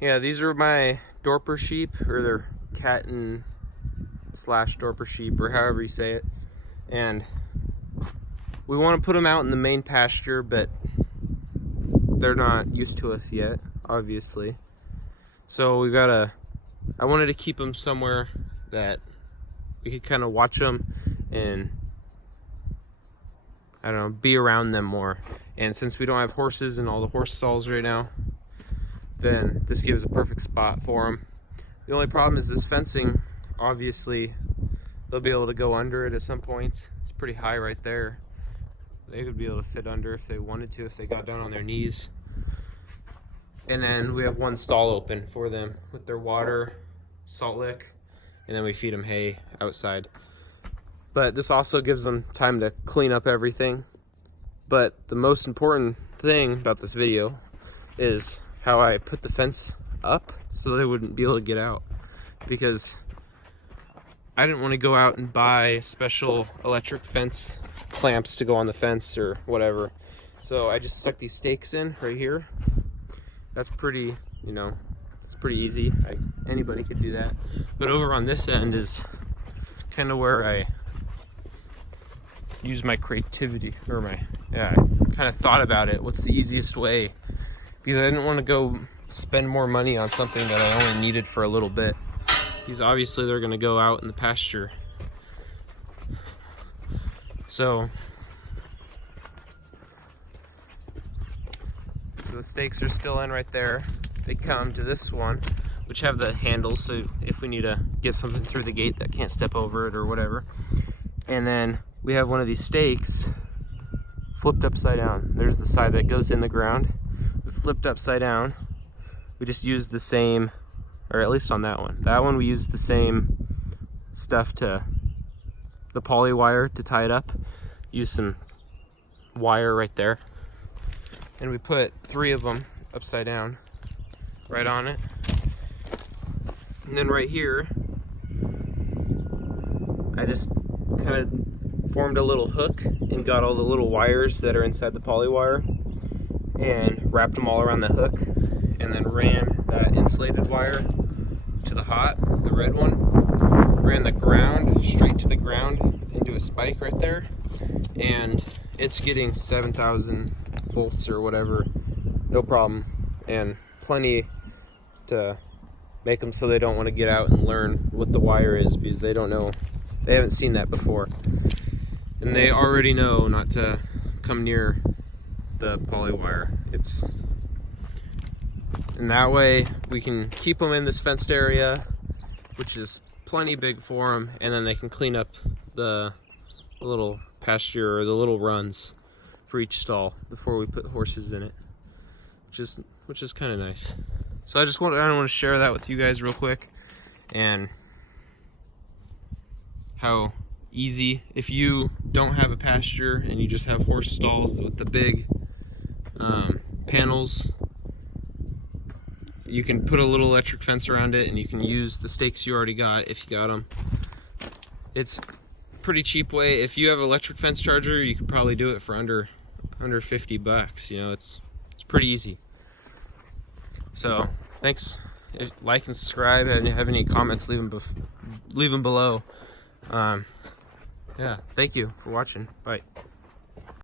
Yeah, these are my Dorper sheep, or they're Catton slash Dorper sheep, or however you say it. And we want to put them out in the main pasture, but they're not used to us yet, obviously. So I wanted to keep them somewhere that we could kind of watch them and, I don't know, be around them more. And since we don't have horses in all the horse stalls right now, then this gives a perfect spot for them. The only problem is this fencing. Obviously, they'll be able to go under it at some points. It's pretty high right there. They would be able to fit under if they wanted to, if they got down on their knees. And then we have one stall open for them with their water, salt lick, and then we feed them hay outside. But this also gives them time to clean up everything. But the most important thing about this video is how I put the fence up so they wouldn't be able to get out, because I didn't want to go out and buy special electric fence clamps to go on the fence or whatever. So I just stuck these stakes in right here. That's pretty, it's pretty easy. Anybody could do that. But over on this end is kind of where I use my creativity, or I kind of thought about it. What's the easiest way? Because I didn't want to go spend more money on something that I only needed for a little bit. Because obviously they're going to go out in the pasture. So the stakes are still in right there. They come to this one, which have the handles, so if we need to get something through the gate that can't step over it or whatever. And then we have one of these stakes flipped upside down. There's the side that goes in the ground. We flipped upside down. We just used the same, or at least on that one. That one we used the same stuff to the poly wire to tie it up. Use some wire right there. And we put 3 of them upside down right on it. And then right here, I just kind of formed a little hook and got all the little wires that are inside the poly wire and wrapped them all around the hook, and then ran that insulated wire to the hot, the red one, ran the ground straight to the ground into a spike right there, and it's getting 7,000 volts or whatever, no problem, and plenty to make them so they don't want to get out and learn what the wire is, because they don't know, they haven't seen that before, and they already know not to come near the poly wire. And that way we can keep them in this fenced area, which is plenty big for them, and then they can clean up the little pasture or the little runs for each stall before we put horses in it, which is kind of nice. So I want to share that with you guys real quick, and how easy, if you don't have a pasture and you just have horse stalls with the big panels, you can put a little electric fence around it, and you can use the stakes you already got if you got them. It's a pretty cheap way. If you have an electric fence charger, you could probably do it for under $50. It's pretty easy. So thanks. Like and subscribe, and if you have any comments, leave them below. Yeah, thank you for watching. Bye.